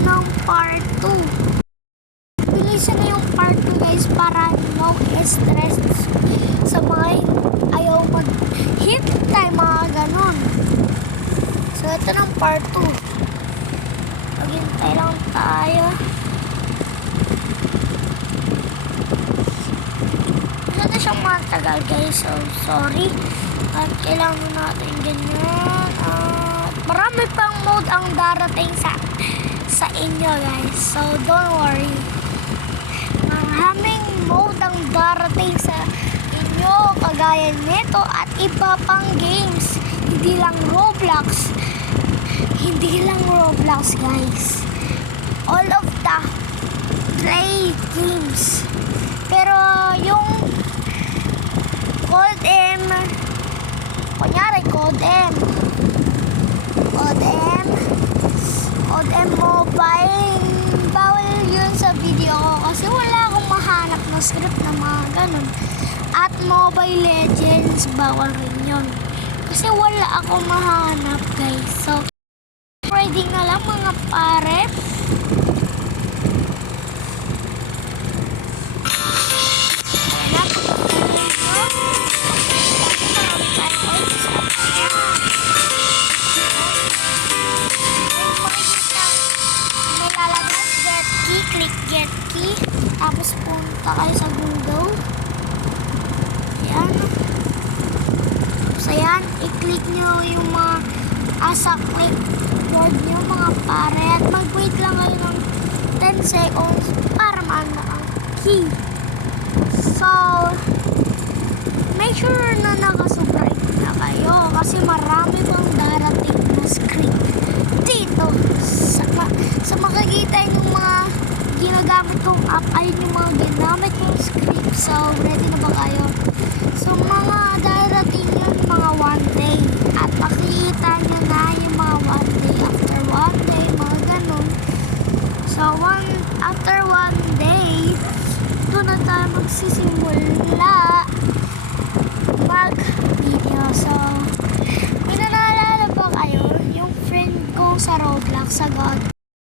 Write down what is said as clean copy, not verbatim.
ng part 2. Bilisan na yung part 2 guys para no stress sa mga ayaw mag-hintay mga ganon. So ito ng part 2. Maghintay lang tayo. Ito na siyang matagal guys. So sorry. At kailangan natin ganyan. At marami pang mode ang darating sa inyo guys. So don't worry. Maraming mode ang darating sa inyo kagaya nito at iba pang games. Hindi lang Roblox. Hindi lang Roblox guys. All of the play games. Pero yung Code M, kunyari Code M Mobile, bawal yun sa video ko kasi wala akong mahanap na script na mga ganun. At Mobile Legends, bawal rin yun kasi wala akong mahanap guys. So ready na lang mga pare. Click get key, tapos punta kayo sa Google. Ayan. So ayan, i-click nyo yung mga asa clipboard nyo mga pare at mag-wait lang kayo ng 10 seconds para maanda ang key. So make sure na nakasubscribe na kayo kasi marami pang darating na script dito sa makikita yung mga ginagamit kong app ay yung mga ginamit kong script. So ready na ba kayo? So mga darating yun mga 1 day at makikita nyo na yung mga 1 day after 1 day mga ganun. So after 1 day doon na tayo magsisimula